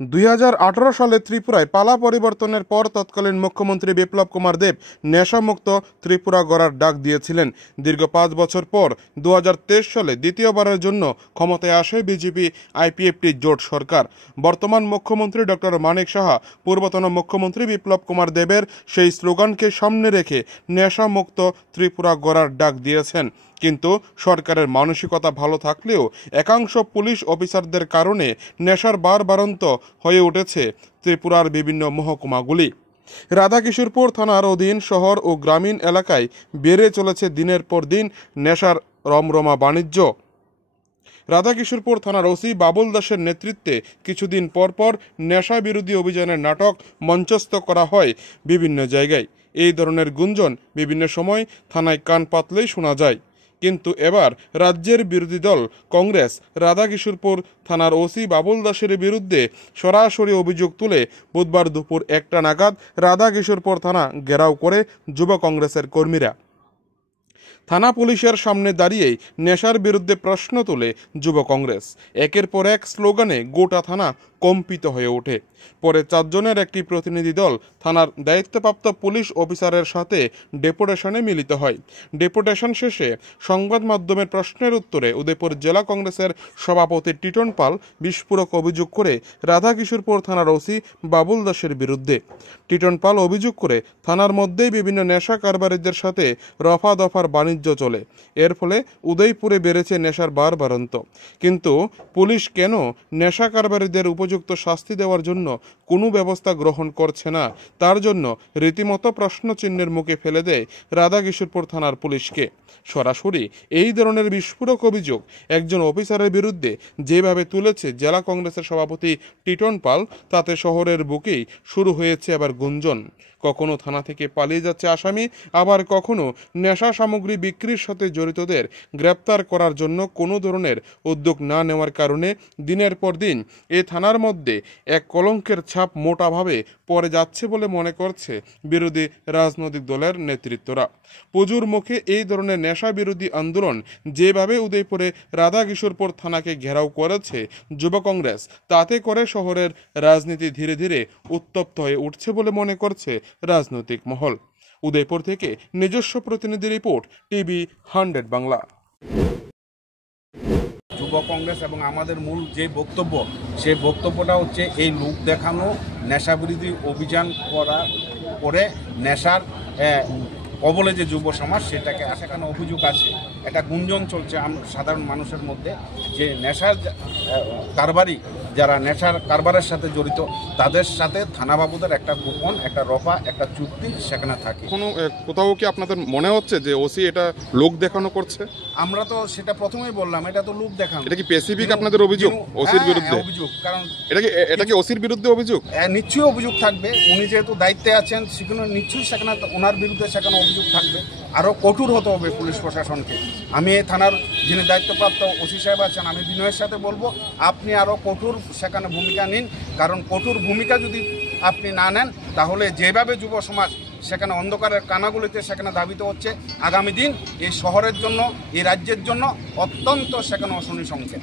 2018 সালে ত্রিপুরায় পালা পরিবর্তনের পর তৎকালীন মুখ্যমন্ত্রী বিপ্লব কুমার দেব নেশামুক্ত ত্রিপুরা গড়ার ডাক দিয়েছিলেন। দীর্ঘ 5 বছর পর 2023 সালে দ্বিতীয়বারের জন্য ক্ষমতায় আসে বিজেপি আইপিএফটি জোট সরকার। বর্তমান মুখ্যমন্ত্রী ডক্টর মানিক সাহা পূর্বতন মুখ্যমন্ত্রী বিপ্লব কুমার দেবের সেই স্লোগানকে সামনে রেখে নেশামুক্ত ত্রিপুরা গড়ার ডাক দিয়েছেন। কিন্তু সরকারের মানসিকতা ভালো থাকলেও একাংশ পুলিশ অফিসারদের কারণে নেশার বাড়ন্ত হয়ে উঠেছে ত্রিপুরার বিভিন্ন মহকুমাগুলি। রাধাকিশোরপুর থানার অধীন শহর ও গ্রামীণ এলাকায় বেড়ে চলেছে দিনের পর দিন নেশার রমরমা বাণিজ্য। রাধাকিশোরপুর থানার ওসি বাবুল দাসের নেতৃত্বে কিছুদিন পর নেশা বিরোধী অভিযানের নাটক মঞ্চস্থ করা হয় বিভিন্ন জায়গায়। এই ধরনের গুঞ্জন বিভিন্ন সময় থানায় কান পাতলেই শোনা যায়। কিন্তু এবার রাজ্যের বিরোধী দল কংগ্রেস রাধাকিশোরপুর থানার ওসি বাবুল দাসের বিরুদ্ধে সরাসরি অভিযোগ তুলে বুধবার দুপুর 1টা নাগাদ রাধাকিশোরপুর থানা ঘেরাও করে যুব কংগ্রেসের কর্মীরা। থানা পুলিশের সামনে দাঁড়িয়েই নেশার বিরুদ্ধে প্রশ্ন তোলে যুব কংগ্রেস। একের পর এক স্লোগানে গোটা থানা কম্পিত হয়ে ওঠে। পরে 4 জনের একটি প্রতিনিধি দল থানার দায়িত্বপ্রাপ্ত পুলিশ অফিসারের সাথে ডেপুটেশনে মিলিত হয়। ডেপুটেশন শেষে সংবাদ মাধ্যমের প্রশ্নের উত্তরে উদয়পুর জেলা কংগ্রেসের সভাপতি টিটন পাল বিস্ফোরক অভিযোগ করে রাধাকিশোরপুর থানার ওসি বাবুল দাসের বিরুদ্ধে। টিটন পাল অভিযোগ করে থানার মধ্যেই বিভিন্ন নেশা কারবারিদের সাথে রফা দফার বাণিজ্য চলে। এর ফলে উদয়পুরে বেড়েছে নেশার বাড়ন্ত। কিন্তু পুলিশ কেন নেশা কারবারিদের উপযুক্ত শাস্তি দেওয়ার জন্য কোনো ব্যবস্থা গ্রহণ করছে না, তার জন্য রীতিমতো প্রশ্নচিহ্নের মুখে ফেলে দেয় রাধাকিশোরপুর থানার পুলিশকে। সরাসরি এই ধরনের বিস্ফোরক অভিযোগ একজন অফিসারের বিরুদ্ধে যেভাবে তুলেছে জেলা কংগ্রেসের সভাপতি টিটন পাল, তাতে শহরের বুকেই শুরু হয়েছে আবার গুঞ্জন। কখনো থানা থেকে পালিয়ে যাচ্ছে আসামি, আবার কখনো নেশা সামগ্রী বিক্রির সাথে জড়িতদের গ্রেপ্তার করার জন্য কোনো ধরনের উদ্যোগ না নেওয়ার কারণে দিনের পর দিন এ থানার মধ্যে এক কলঙ্কের ছাপ মোটাভাবে পড়ে যাচ্ছে বলে মনে করছে বিরোধী রাজনৈতিক দলের নেতৃত্বরা। পুজোর মুখে এই ধরনের নেশা বিরোধী আন্দোলন যেভাবে উদয়পুরে রাধাকিশোরপুর থানাকে ঘেরাও করেছে যুব কংগ্রেস, তাতে করে শহরের রাজনীতি ধীরে ধীরে উত্তপ্ত হয়ে উঠছে বলে মনে করছে রাজনৈতিক মহল। উদয়পুর থেকে নিজস্ব প্রতিনিধি রিপোর্ট, টিভি 100 বাংলা। যুব কংগ্রেস এবং আমাদের মূল যে বক্তব্য, সেই বক্তব্যটা হচ্ছে এই লোক দেখানো নেশা বিরোধী অভিযান করার পরে নেশার কবলে যে যুব সমাজ সেটাকে সেখানে অভিযোগ আছে, একটা গুঞ্জন চলছে সাধারণ মানুষের মধ্যে যে নেশার কারবারি, যারা নেশার কারবারের সাথে জড়িত তাদের সাথে থানাবাবুদের একটা গোপন একটা রফা একটা চুক্তি সেখানে থাকে। কোথাও কি আপনাদের মনে হচ্ছে যে ওসি এটা লোক দেখানো করছে? আমরা তো সেটা প্রথমেই বললাম, এটা তো লোক দেখানো। এটা কি স্পেসিফিক আপনাদের অভিযোগ ওসির বিরুদ্ধে? অভিযোগ, কারণ এটা কি ওসির বিরুদ্ধে অভিযোগ? নিশ্চয়ই অভিযোগ থাকবে। উনি যেহেতু দায়িত্বে আছেন সেখানে নিশ্চয়ই সেখানে ওনার বিরুদ্ধে সেখানে অভিযোগ থাকবে। আরও কঠোর হতে হবে পুলিশ প্রশাসনকে। আমি এই থানার যিনি দায়িত্বপ্রাপ্ত ওসি সাহেব আছেন, আমি বিনয়ের সাথে বলবো আপনি আরও কঠোর সেখানে ভূমিকা নিন, কারণ কঠোর ভূমিকা যদি আপনি না নেন তাহলে যেভাবে যুব সমাজ সেখানে অন্ধকারের কানাগুলিতে সেখানে ধাবিত হচ্ছে, আগামী দিন এই শহরের জন্য এই রাজ্যের জন্য অত্যন্ত সেখানে অশনি সংকেত।